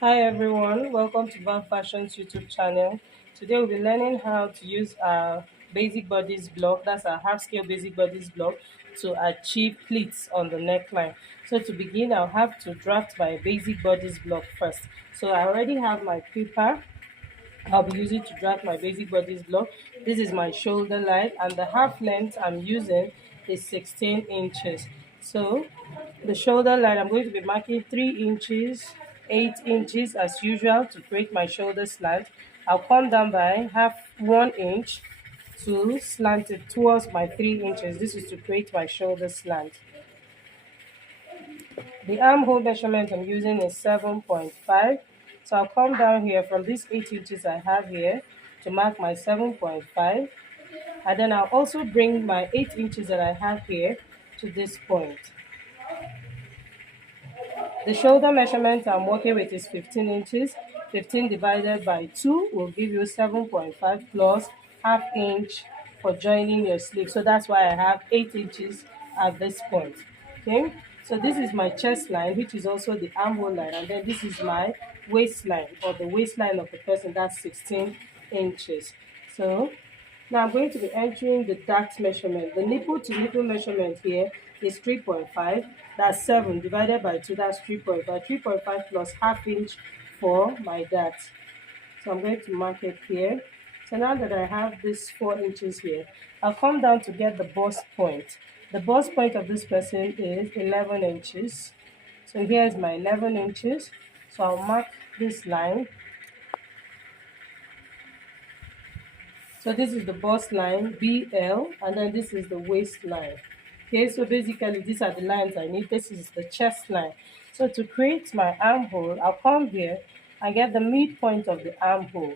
Hi everyone, welcome to Van Fashion's YouTube channel. Today we'll be learning how to use our basic bodice block, that's our half scale basic bodice block, to achieve pleats on the neckline. So to begin, I'll have to draft my basic bodice block first. So I already have my paper. I'll be using to draft my basic bodice block. This is my shoulder line, and the half length I'm using is 16 inches. So the shoulder line, I'm going to be marking 3 inches, 8 inches as usual to create my shoulder slant. I'll come down by half 1 inch to slant it towards my 3 inches. This is to create my shoulder slant. The armhole measurement I'm using is 7.5. So I'll come down here from these 8 inches I have here to mark my 7.5. And then I'll also bring my 8 inches that I have here to this point. The shoulder measurement I'm working with is 15 inches. 15 divided by 2 will give you 7.5 plus half inch for joining your sleeve. So that's why I have 8 inches at this point. Okay, so this is my chest line, which is also the armhole line, and then this is my waistline, or the waistline of the person. That's 16 inches. So now I'm going to be entering the dart measurement. The nipple to nipple measurement here is 3.5. That's 7 divided by 2. That's 3.5. 3.5 plus half inch for my dart. So I'm going to mark it here. So now that I have this 4 inches here, I'll come down to get the bust point. The bust point of this person is 11 inches. So here's my 11 inches. So I'll mark this line. So this is the bust line, BL, and then this is the waistline. Okay, so basically these are the lines I need. This is the chest line. So to create my armhole, I'll come here and get the midpoint of the armhole.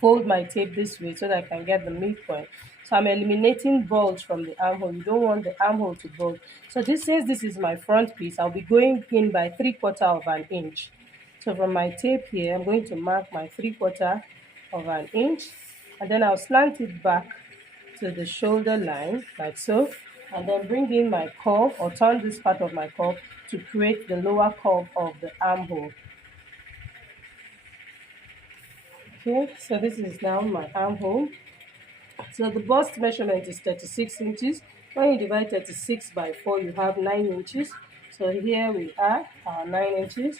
Fold my tape this way so that I can get the midpoint. So I'm eliminating bulge from the armhole. You don't want the armhole to bulge. So this says this is my front piece. I'll be going in by 3/4 of an inch. So from my tape here, I'm going to mark my 3/4 of an inch, and then I'll slant it back to the shoulder line like so, and then bring in my curve, or turn this part of my curve to create the lower curve of the armhole. Okay, so this is now my armhole. So the bust measurement is 36 inches. When you divide 36 by 4, you have 9 inches. So here we are, our 9 inches.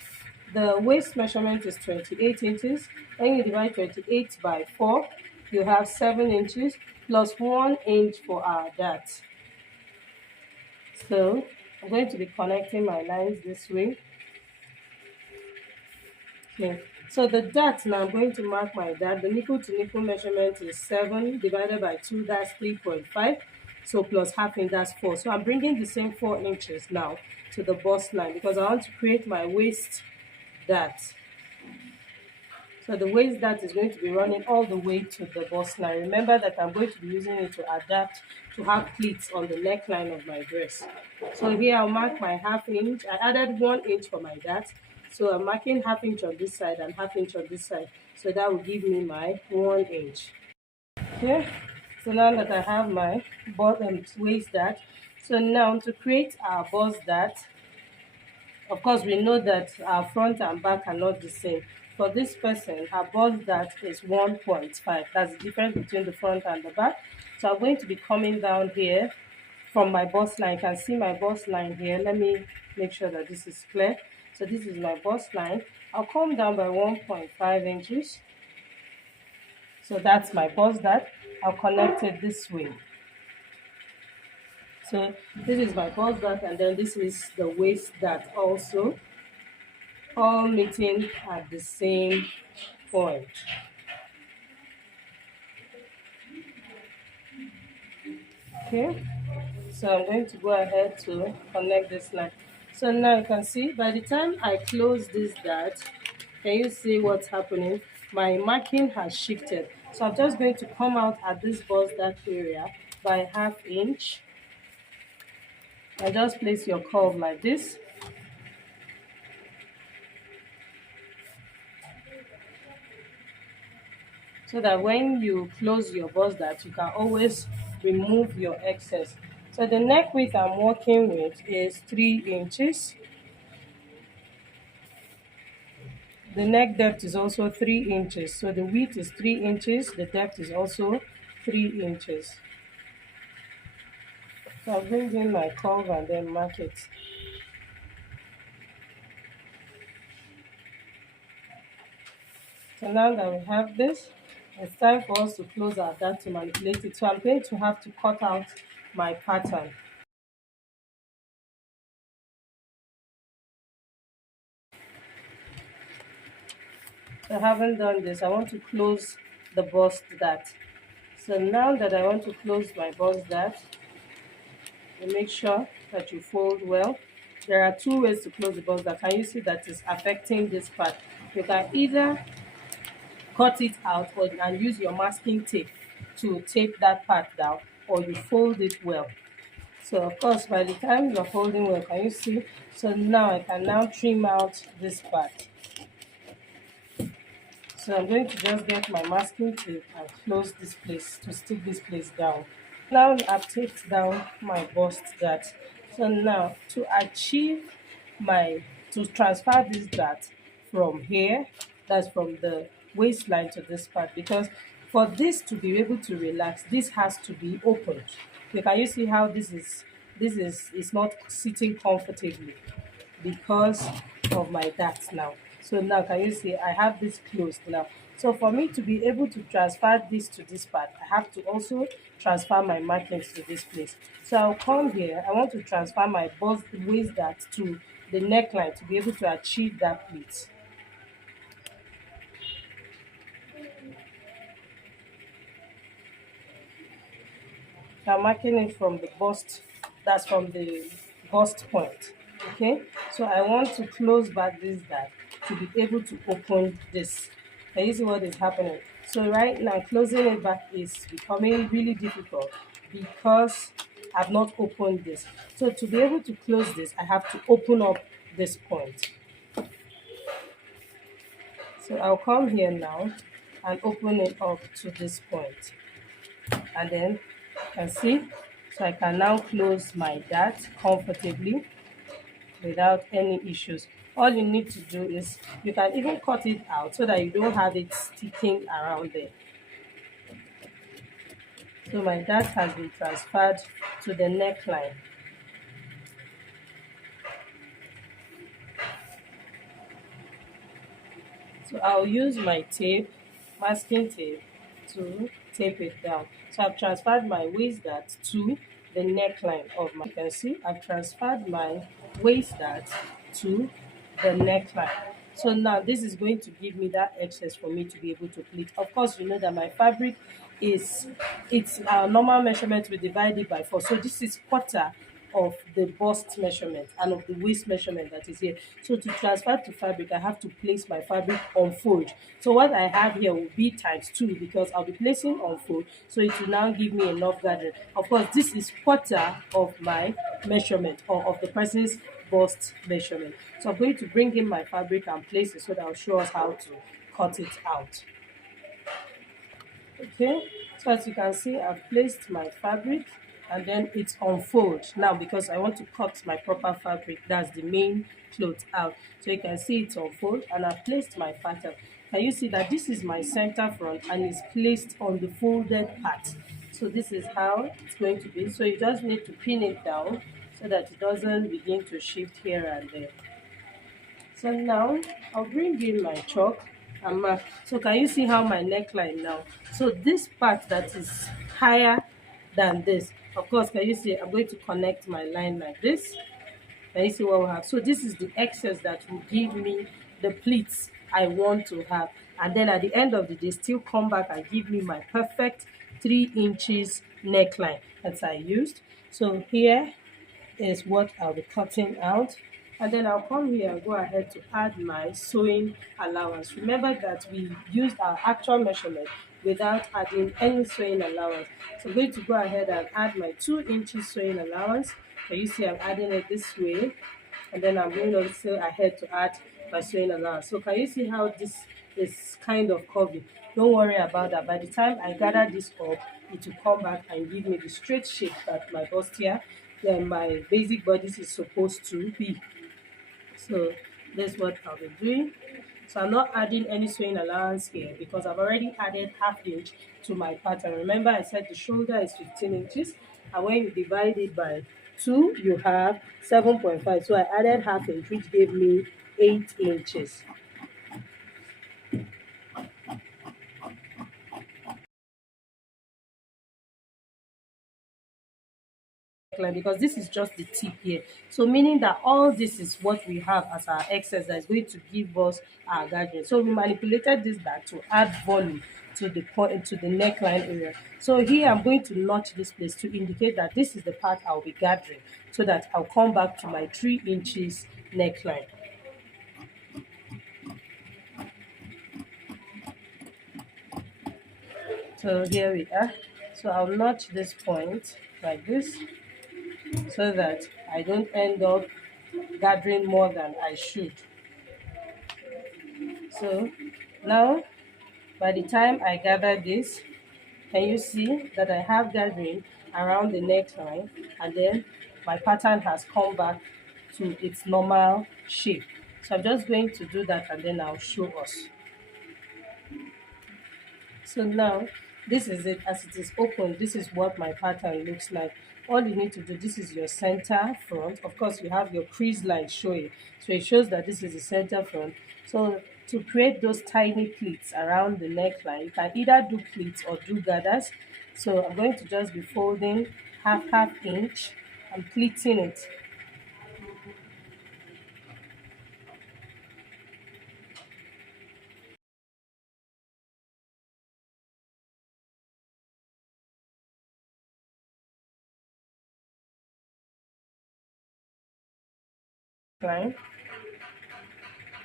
The waist measurement is 28 inches. When you divide 28 by 4, you have 7 inches plus 1 inch for our dart. So I'm going to be connecting my lines this way. Okay. So the dart, now I'm going to mark my dart. The nipple to nipple measurement is 7 divided by 2, that's 3.5. So plus half inch, that's 4. So I'm bringing the same 4 inches now to the bust line because I want to create my waist dart. So the waist dart is going to be running all the way to the bust line. Remember that I'm going to be using it to adapt to have pleats on the neckline of my dress. So here I'll mark my half inch. I added 1 inch for my dart. So I'm marking half inch on this side and half inch on this side. So that will give me my 1 inch. Okay. So now that I have my bottom waist dart, so now to create our bust dart, of course, we know that our front and back are not the same. For this person, her bust dart is 1.5. That's the difference between the front and the back. So I'm going to be coming down here from my bust line. You can see my bust line here. Let me make sure that this is clear. So this is my bust line. I'll come down by 1.5 inches. So that's my bust dart. I'll connect it this way. So this is my bust dart, and then this is the waist dart also, all meeting at the same point. Okay, so I'm going to go ahead to connect this line. So now you can see by the time I close this dart, can you see what's happening? My marking has shifted. So I'm just going to come out at this bust dart area by ½ inch. And just place your curve like this. So that when you close your bust dart, you can always remove your excess. So the neck width I'm working with is 3 inches. The neck depth is also 3 inches. So the width is 3 inches. The depth is also 3 inches. So I'll bring in my curve and then mark it. So now that we have this, it's time for us to close our dart to manipulate it. So I'm going to have to cut out my pattern. So I haven't done this. I want to close the bust dart. So now that I want to close my bust dart, you make sure that you fold well. There are two ways to close the bust dart. Can you see that is affecting this part? You can either cut it out and use your masking tape to tape that part down, or you fold it well. So of course, by the time you're folding well, can you see? So now I can now trim out this part. So I'm going to just get my masking tape and close this place to stick this place down. Now I've taped down my bust dart. So now to achieve to transfer this dart from here, that's from the waistline to this part, because for this to be able to relax, this has to be opened. Can you see how this is not sitting comfortably because of my dart now? So now can you see I have this closed now? So for me to be able to transfer this to this part, I have to also transfer my markings to this place. So I'll come here. I want to transfer my bust waist dart to the neckline to be able to achieve that pleat. I'm marking it from the bust, that's from the bust point. Okay, so I want to close back this dart to be able to open this. Can you see what is happening? So right now closing it back is becoming really difficult because I've not opened this. So to be able to close this, I have to open up this point. So I'll come here now and open it up to this point, and then you can see, so I can now close my dart comfortably without any issues. All you need to do is you can even cut it out so that you don't have it sticking around there. So my dart has been transferred to the neckline. So I'll use my tape, masking tape, to tape it down. So I've transferred my waist dart to the neckline of my, you can see I've transferred my waist dart to the neckline. So now this is going to give me that excess for me to be able to pleat. Of course, you know that my fabric is, it's our normal measurement, we divide it by 4. So this is quarter of the bust measurement and of the waist measurement that is here. So to transfer to fabric, I have to place my fabric on fold. So what I have here will be times 2 because I'll be placing on fold. So it will now give me enough gathering. Of course, this is quarter of my measurement, or of the person's bust measurement. So I'm going to bring in my fabric and place it so that I'll show us how to cut it out. Okay, so as you can see, I've placed my fabric and then it's on fold now because I want to cut my proper fabric, that's the main cloth, out. So you can see it's on fold and I've placed my pattern. Can you see that this is my center front and it's placed on the folded part? So this is how it's going to be. So you just need to pin it down so that it doesn't begin to shift here and there. So now I'll bring in my chalk and mark. So can you see how my neckline now? So this part that is higher than this, of course, can you see I'm going to connect my line like this. Can you see what we have? So this is the excess that will give me the pleats I want to have. And then at the end of the day, still come back and give me my perfect 3 inches neckline that I used. So here is what I'll be cutting out, and then I'll come here and go ahead to add my sewing allowance. Remember that we used our actual measurement without adding any sewing allowance. So I'm going to go ahead and add my 2 inches sewing allowance. So you see I'm adding it this way, and then I'm going also ahead to add my sewing allowance. So can you see how this is kind of curvy? Don't worry about that. By the time I gather this up, it will come back and give me the straight shape that my bustier, then my basic bodice is supposed to be. So that's what I'll be doing. So I'm not adding any sewing allowance here because I've already added half inch to my pattern. Remember I said the shoulder is 15 inches, and when you divide it by 2, you have 7.5. So I added half inch, which gave me 8 inches. Neckline, because this is just the tip here, so meaning that all this is what we have as our excess that is going to give us our gathering. So we manipulated this back to add volume to the point, to the neckline area. So here I'm going to notch this place to indicate that this is the part I'll be gathering, so that I'll come back to my 3 inches neckline. So here we are. So I'll notch this point like this, so that I don't end up gathering more than I should. So now, by the time I gather this, can you see that I have gathering around the neckline, and then my pattern has come back to its normal shape. So I'm just going to do that and then I'll show us. So now, this is it as it is open. This is what my pattern looks like. All you need to do, this is your center front. Of course, you have your crease line showing, so it shows that this is the center front. So to create those tiny pleats around the neckline, you can either do pleats or do gathers. So I'm going to just be folding half inch and pleating it. Line.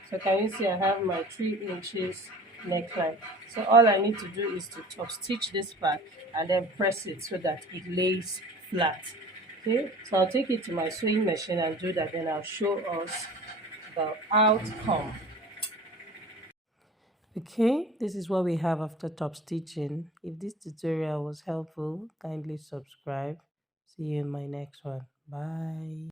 So can you see I have my 3 inches neckline. So all I need to do is to top stitch this part and then press it so that it lays flat. Okay, so I'll take it to my sewing machine and do that, then I'll show us the outcome. Okay, this is what we have after top stitching. If this tutorial was helpful, kindly subscribe. See you in my next one. Bye.